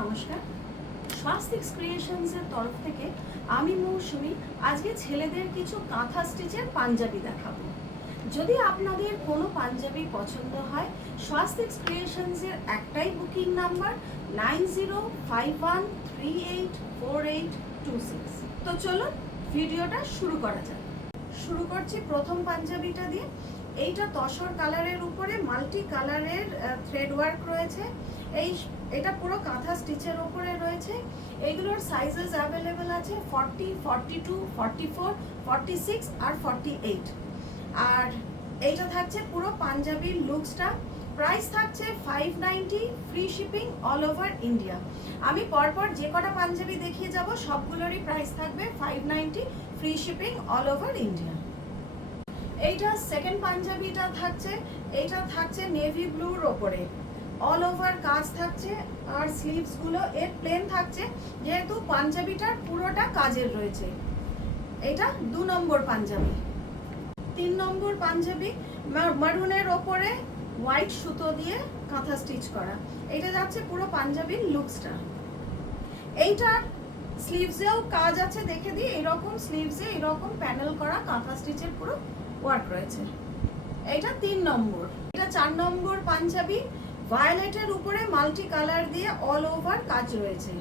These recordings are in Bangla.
নমস্কার, স্বাস্তিক ক্রিয়েশনসের তরফ থেকে আমি মৌসুমি আজকে ছেলেদের কিছু কাঁথা স্টিচের পাঞ্জাবি দেখাবো। যদি আপনাদের কোনো পাঞ্জাবি পছন্দ হয়, স্বাস্তিক ক্রিয়েশনসের একটাই বুকিং নাম্বার 9051384826। তো চলুন ভিডিওটা শুরু করা যাক। শুরু করছি প্রথম পাঞ্জাবিটা দিয়ে। এইটা তসর কালারের উপরে মাল্টি কালারের থ্রেড ওয়ার্ক রয়েছে। এটা পুরো কাঁথা স্টিচের উপরে রয়েছে। এইগুলোর সাইজেস অ্যাভেলেবেল আছে 40, 42, 44, 46 আর 48। আর এইটা থাকছে পুরো পাঞ্জাবির লুকসটা। প্রাইস থাকছে 590, free shipping all over India. আমি পরপর যে কটা পাঞ্জাবি দেখিয়ে যাব সবগুলোরই প্রাইস থাকবে 590, free shipping all over India. এইটা সেকেন্ড পাঞ্জাবিটা থাকছে, এইটা থাকছে নেভি ব্লুর ওপরে অল ওভার কাজ থাকছে আর স্লিভস গুলো এর প্লেন থাকছে, যেহেতু পাঞ্জাবিটার পুরোটা কাজের রয়েছে। এটা 2 নম্বর পাঞ্জাবি। 3 নম্বর পাঞ্জাবি মারুনের ওপরে হোয়াইট সুতো দিয়ে কাঁথা স্টিচ করা। এটা যাচ্ছে পুরো পাঞ্জাবির লুকসটা। এইটার স্লিভসেও কাজ আছে, দেখে দিই। এরকম স্লিভসে এরকম প্যানেল করা কাঁথা স্টিচের পুরো ওয়ার্ক রয়েছে। এটা 3 নম্বর। এটা 4 নম্বর পাঞ্জাবি। ভায়োলেটের উপরে মাল্টি কালার দিয়ে অল ওভার কাজ রয়েছে।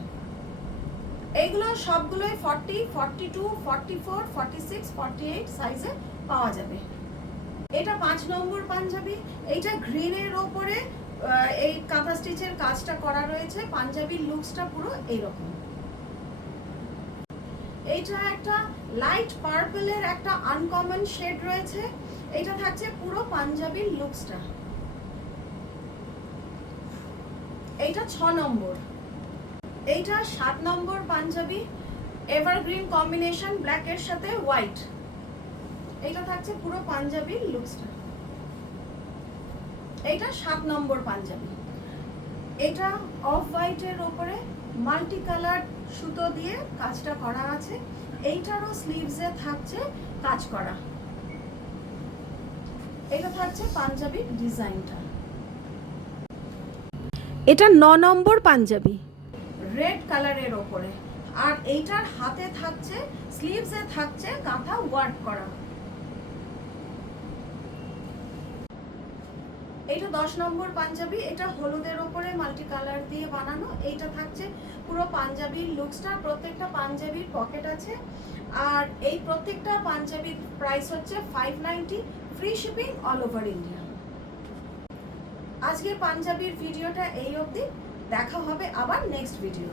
এইগুলো সবগুলোই 40, 42, 44, 46, 48 সাইজে পাওয়া যাবে। এটা 5 নম্বর পাঞ্জাবি। এইটা গ্রিনের ওপরে এই কাঁথা স্টিচের কাজটা করা রয়েছে। পাঞ্জাবির লুকসটা পুরো এইরকম। এইটা একটা লাইট পার্পলের একটা আনকমন শেড রয়েছে। এটা থাকছে পুরো পাঞ্জাবির লুকসটা। এইটা 6 নম্বর। এইটা 7 নম্বর পাঞ্জাবি। এভারগ্রিন কম্বিনেশন ব্ল্যাক এর সাথে হোয়াইট। এইটা থাকছে পুরো পাঞ্জাবির লুকসটা। এইটা 7 নম্বর পাঞ্জাবি। এটা অফ হোয়াইটের উপরে মাল্টি কালার সুতো দিয়ে কাজটা করা আছে। এইটারও স্লিভসে থাকছে কাজ করা। এটা থাকছে পাঞ্জাবির ডিজাইনটা। এটা 9 নম্বর পাঞ্জাবি, রেড কালারের ওপরে। আর এইটার হাতে থাকছে স্লিভসে থাকছে কাঁথা ওয়ার্ক করা। এটা 10 নম্বর পাঞ্জাবি। এটা হলুদের ওপরে মাল্টি কালার দিয়ে বানানো। এইটা থাকছে পুরো পাঞ্জাবির লুকসটা। প্রত্যেকটা পাঞ্জাবির পকেট আছে। আর এই প্রত্যেকটা পাঞ্জাবির প্রাইস হচ্ছে 590, free shipping all over India. আজকের পাঞ্জাবির ভিডিওটা এই অবধি। দেখা হবে আবার নেক্সট ভিডিও।